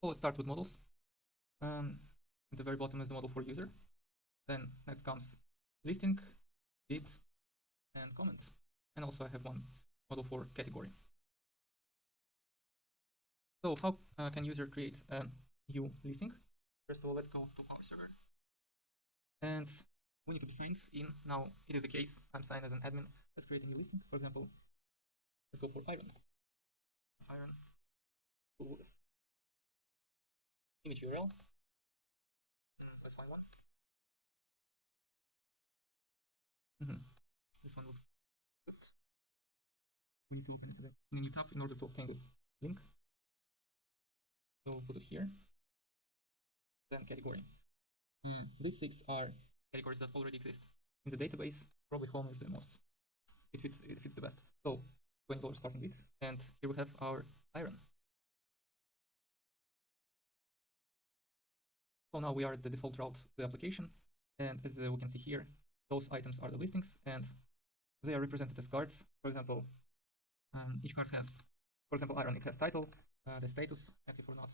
So let's start with models. At the very bottom is the model for user. Then next comes listing, bid, and comment. And also I have one model for category. So how can user create a new listing? First of all, let's go to our server. And we need to be signed in. Now it is the case. I'm signed as an admin. Let's create a new listing. For example, let's go for iron. Iron. Image URL. Let's find one. This one looks good. We need to open it in a new tab in order to obtain this link. So put it here. Then category. These 6 are categories that already exist in the database. Probably home is the most. It fits the best. So $20 starting bid, and here we have our iron. So now we are at the default route of the application, and as we can see here, those items are the listings, and they are represented as cards. For example, each card has, for example, iron, it has title, the status, active or not,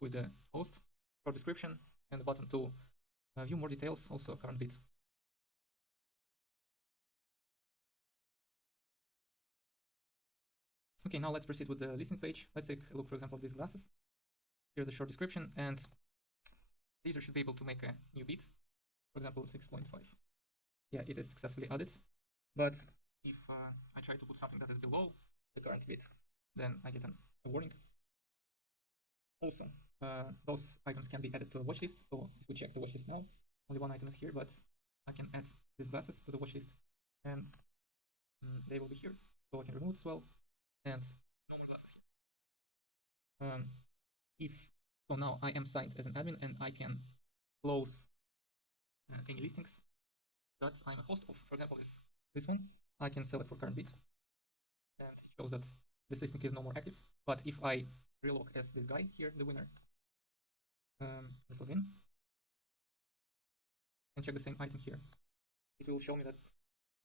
with the host, for description, and the button to view more details, also current bid. Okay, now let's proceed with the listing page. Let's take a look, for example, at these glasses. Here's a short description, and the user should be able to make a new bid. For example, 6.5. Yeah, it is successfully added. But if I try to put something that is below the current bid, then I get a warning. Also, those items can be added to a watch list. So if we check the watch list now, only one item is here, but I can add these glasses to the watch list, and they will be here. So I can remove it as well, and no more glasses here. So now I am signed as an admin, and I can close any listings that I'm a host of. For example, this one, I can sell it for current bid, and it shows that this listing is no more active. But if I relog as this guy here, the winner, let's log in and check the same item here, it will show me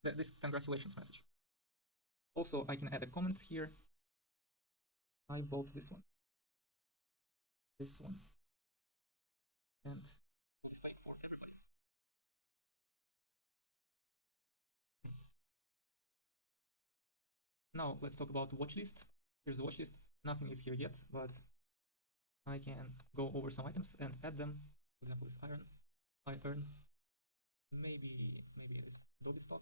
that this congratulations message. Also, I can add a comment here. I bought this one, and we'll display it for everybody. Now let's talk about watchlist. Here's the watchlist. Nothing is here yet, but I can go over some items and add them. For example, this iron, maybe this Adobe stock,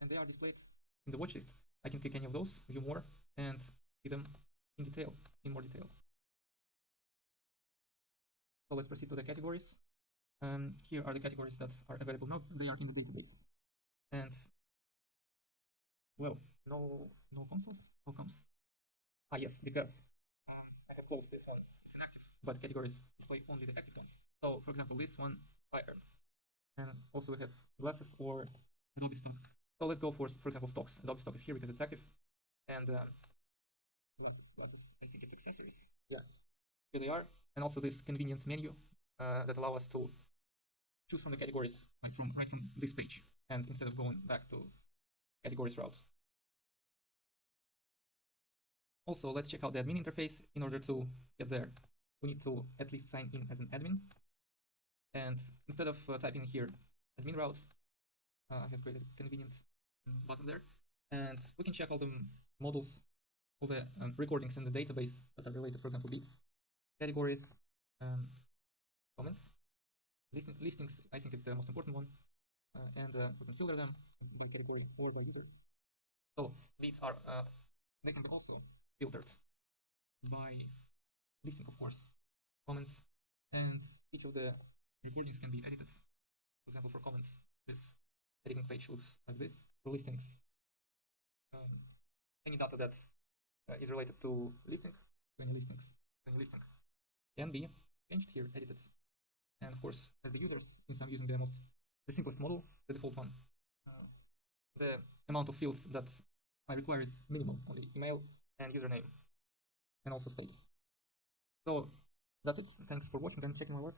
and they are displayed in the watchlist. I can pick any of those, view more, and see them in more detail. So let's proceed to the categories. Here are the categories that are available now. They are in the database, and well, no consoles. How comes? Yes, because I have closed this one. It's inactive, but categories display only the active ones. So, for example, this one, iron, and also we have glasses or Adobe stock. So let's go for example, stocks. Adobe stock is here because it's active, and glasses, I think it's accessories. Yeah, here they are, and also this convenient menu that allow us to choose from the categories right from this page, and instead of going back to categories route. Also, let's check out the admin interface. In order to get there, we need to at least sign in as an admin. And instead of typing here admin route, I have created a convenient button there. And we can check all the models, all the recordings in the database that are related, for example, bids, categories, comments, listings. I think it's the most important one. And we can filter them by category or by user. So leads are they can be also filtered by listing, of course, comments, and each of the recordings can be edited. For example, for comments, this editing page looks like this. For listings, any data that is related to listing, any listing can be changed here, edited. And of course, as the user, since I'm using the simplest model, the default one, the amount of fields that I require is minimal, only email and username, and also status. So that's it. Thanks for watching and checking my work.